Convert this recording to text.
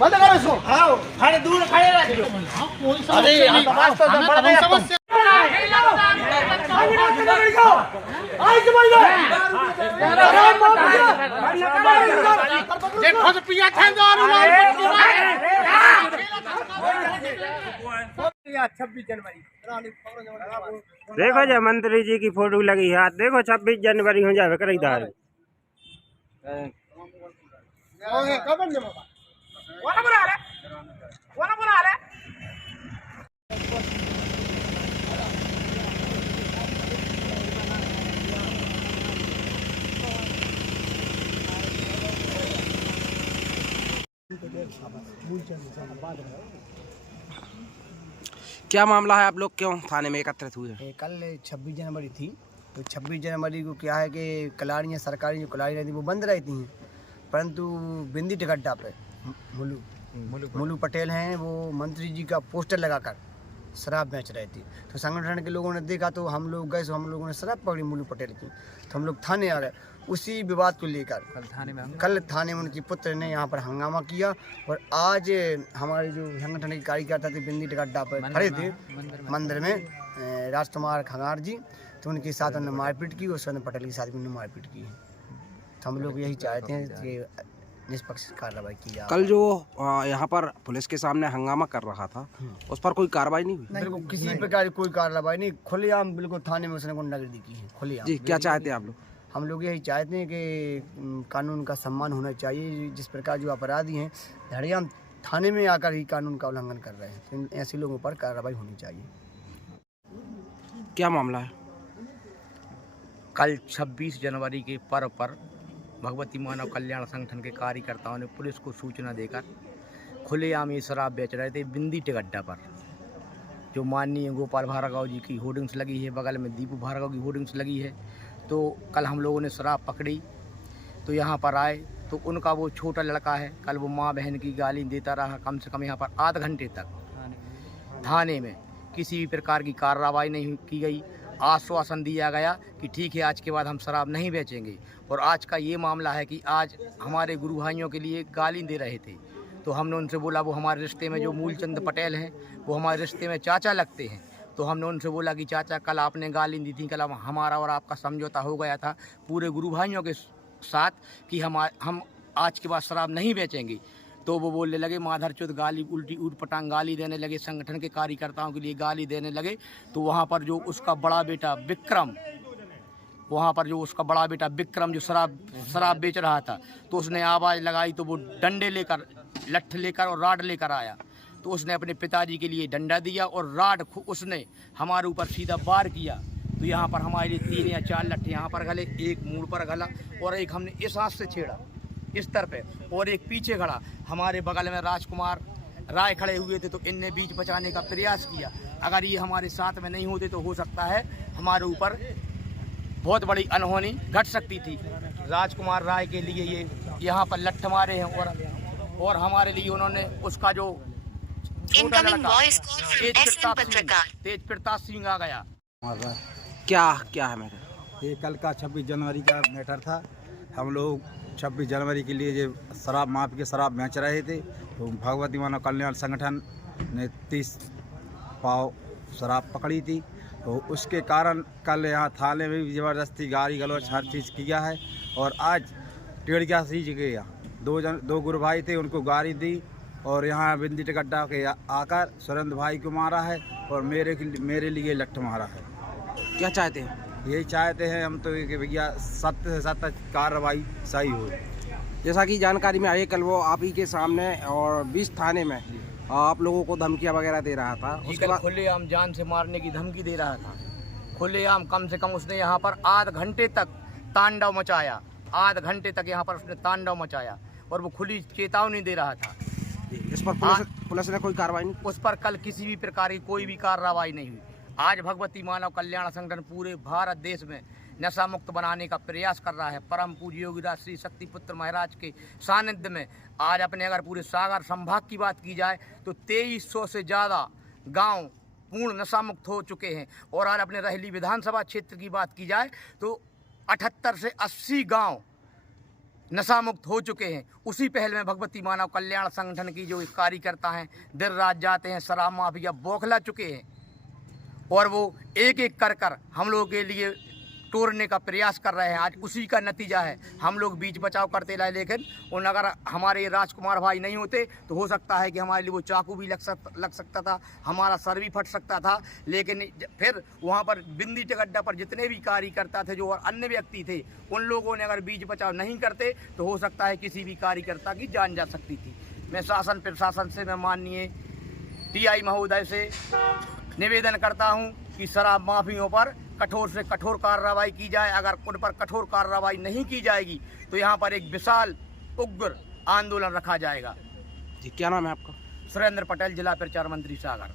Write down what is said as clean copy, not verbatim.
बंद करो इसको। हाँ खड़े दूर खड़े रहो। कोई अरे समस्या देखो जो मंत्री जी की फोटो लगी है, देखो 26 जनवरी हो जाए खरीदार। क्या मामला है, आप लोग क्यों थाने में एकत्रित हुए हैं? कल 26 जनवरी थी, तो 26 जनवरी को क्या है कि कलाड़ियाँ सरकारी जो कलाड़ी रहती वो बंद रहती हैं, परंतु बिंदी टिकट्टा पे मुलू पटेल हैं, वो मंत्री जी का पोस्टर लगाकर शराब बेच रहे थे। तो संगठन के लोगों ने देखा, तो हम लोग गए, तो हम लोगों ने शराब पकड़ी मुलू पटेल की, तो हम लोग थाने आ गए। उसी विवाद को लेकर कल थाने में उनके पुत्र ने यहाँ पर हंगामा किया, और आज हमारे जो संगठन के कार्यकर्ता थे बिंदी टिकट्टा पर खड़े थे मंदिर में राजकुमार खंगार जी, तो उनके साथ उन्होंने मारपीट की, और स्वर्ण पटेल के साथ भी उन्होंने मारपीट की। तो हम लोग यही चाहते हैं कि निष्पक्ष कार्रवाई की जाए। कल जो यहाँ पर पुलिस के सामने हंगामा कर रहा था, उस पर कोई कार्रवाई नहीं हुई? बिल्कुल किसी प्रकार की कोई कार्रवाई नहीं, खुलेआम बिल्कुल थाने में उसने गुंडागर्दी की है, खुलेआम। जी, क्या चाहते हैं आप लोग? हम लोग यही चाहते हैं कि कानून का सम्मान होना चाहिए। जिस प्रकार जो अपराधी हैं धड़ियाम थाने में आकर ही कानून का उल्लंघन कर रहे हैं, तो ऐसे लोगों पर कार्रवाई होनी चाहिए। क्या मामला है? कल 26 जनवरी के पर्व पर भगवती मानव कल्याण संगठन के कार्यकर्ताओं ने पुलिस को सूचना देकर खुलेआम ये शराब बेच रहे थे बिंदी टिकट्टा पर, जो माननीय गोपाल भार्गव जी की होर्डिंग्स लगी है, बगल में दीपू भार्गव की होर्डिंग्स लगी है। तो कल हम लोगों ने शराब पकड़ी, तो यहाँ पर आए, तो उनका वो छोटा लड़का है, कल वो माँ बहन की गाली देता रहा कम से कम यहाँ पर आध घंटे तक। थाने में किसी भी प्रकार की कार्रवाई नहीं की गई। आश्वासन दिया गया कि ठीक है, आज के बाद हम शराब नहीं बेचेंगे। और आज का ये मामला है कि आज हमारे गुरु भाइयों के लिए गाली दे रहे थे, तो हमने उनसे बोला, वो हमारे रिश्ते में जो मूलचंद पटेल हैं, वो हमारे रिश्ते में चाचा लगते हैं, तो हमने उनसे बोला कि चाचा कल आपने गाली दी थी, कल हमारा और आपका समझौता हो गया था पूरे गुरु भाइयों के साथ कि हम आज के बाद शराब नहीं बेचेंगे। तो वो बोलने लगे माधरचोद, गाली उल्टी ऊट पटांग गाली देने लगे, संगठन के कार्यकर्ताओं के लिए गाली देने लगे। तो वहाँ पर जो उसका बड़ा बेटा विक्रम, जो शराब बेच रहा था, तो उसने आवाज़ लगाई, तो वो डंडे लेकर, लठ लेकर और राड लेकर आया। तो उसने अपने पिताजी के लिए डंडा दिया और राड उसने हमारे ऊपर सीधा वार किया। तो यहाँ पर हमारे लिए 3 या 4 लट्ठे यहाँ पर गले, एक मूड पर गला, और एक हमने इस हाथ से छेड़ा इस तरफ पे, और एक पीछे खड़ा। हमारे बगल में राजकुमार राय खड़े हुए थे, तो इनने बीच बचाने का प्रयास किया। अगर ये हमारे साथ में नहीं होते तो हो सकता है हमारे ऊपर बहुत बड़ी अनहोनी घट सकती थी। राजकुमार राय के लिए ये यहाँ पर लठ मारे हैं, और हमारे लिए उन्होंने उसका जो छोटा लड़का तेज प्रताप सिंह आ गया। क्या है मेरे? ये कल का 26 जनवरी का मैटर था। हम लोग 26 जनवरी के लिए ये शराब माफ के शराब बेच रहे थे, तो भगवती मानव कल्याण संगठन ने 30 पाव शराब पकड़ी थी। तो उसके कारण कल यहाँ थाने में भी ज़बरदस्ती गाली गलौज हर चीज़ किया है, और आज टेढ़िया सीज गया। दो गुरु भाई थे, उनको गाली दी, और यहाँ बिंदी टिकट्टा के आकर सुरेंद्र भाई को मारा है, और मेरे लिए लठ मारा है। क्या चाहते हैं? यही चाहते हैं हम तो कि भैया सत्य से सत्य कार्रवाई सही हो। जैसा कि जानकारी में आई, कल वो आप ही के सामने और 20 थाने में आप लोगों को धमकियां वगैरह दे रहा था। उसके बाद खुलेआम जान से मारने की धमकी दे रहा था। खुलेआम कम से कम उसने यहाँ पर आध घंटे तक तांडव मचाया, आध घंटे तक यहाँ पर उसने तांडव मचाया, और वो खुली चेतावनी दे रहा था। इस पर पुलिस ने कोई कार्रवाई नहीं? उस पर कल किसी भी प्रकार की कोई भी कार्रवाई नहीं हुई। आज भगवती मानव कल्याण संगठन पूरे भारत देश में नशा मुक्त बनाने का प्रयास कर रहा है। परम पूज्य योगीराज श्री शक्तिपुत्र महाराज के सानिध्य में आज अपने अगर पूरे सागर संभाग की बात की जाए तो 2300 से ज़्यादा गांव पूर्ण नशा मुक्त हो चुके हैं। और आज अपने रहली विधानसभा क्षेत्र की बात की जाए तो 78 से 80 गांव नशा मुक्त हो चुके हैं। उसी पहल में भगवती मानव कल्याण संगठन की जो कार्यकर्ता हैं दिन रात जाते हैं, शराब माफिया बौखला चुके हैं और वो एक एक कर कर हम लोगों के लिए तोड़ने का प्रयास कर रहे हैं। आज उसी का नतीजा है। हम लोग बीच बचाव करते रहे, लेकिन उन अगर हमारे राजकुमार भाई नहीं होते तो हो सकता है कि हमारे लिए वो चाकू भी लग सकता था, हमारा सर भी फट सकता था। लेकिन फिर वहाँ पर बिंदी टिकड्डा पर जितने भी कार्यकर्ता थे जो और अन्य व्यक्ति थे, उन लोगों ने अगर बीच बचाव नहीं करते तो हो सकता है किसी भी कार्यकर्ता की जान जा सकती थी। मैं शासन प्रशासन से, मैं माननीय टीआई महोदय से निवेदन करता हूँ कि शराब माफियों पर कठोर से कठोर कार्रवाई की जाए। अगर उन पर कठोर कार्रवाई नहीं की जाएगी तो यहाँ पर एक विशाल उग्र आंदोलन रखा जाएगा। जी क्या नाम है आपका? सुरेंद्र पटेल, जिला प्रचार मंत्री सागर।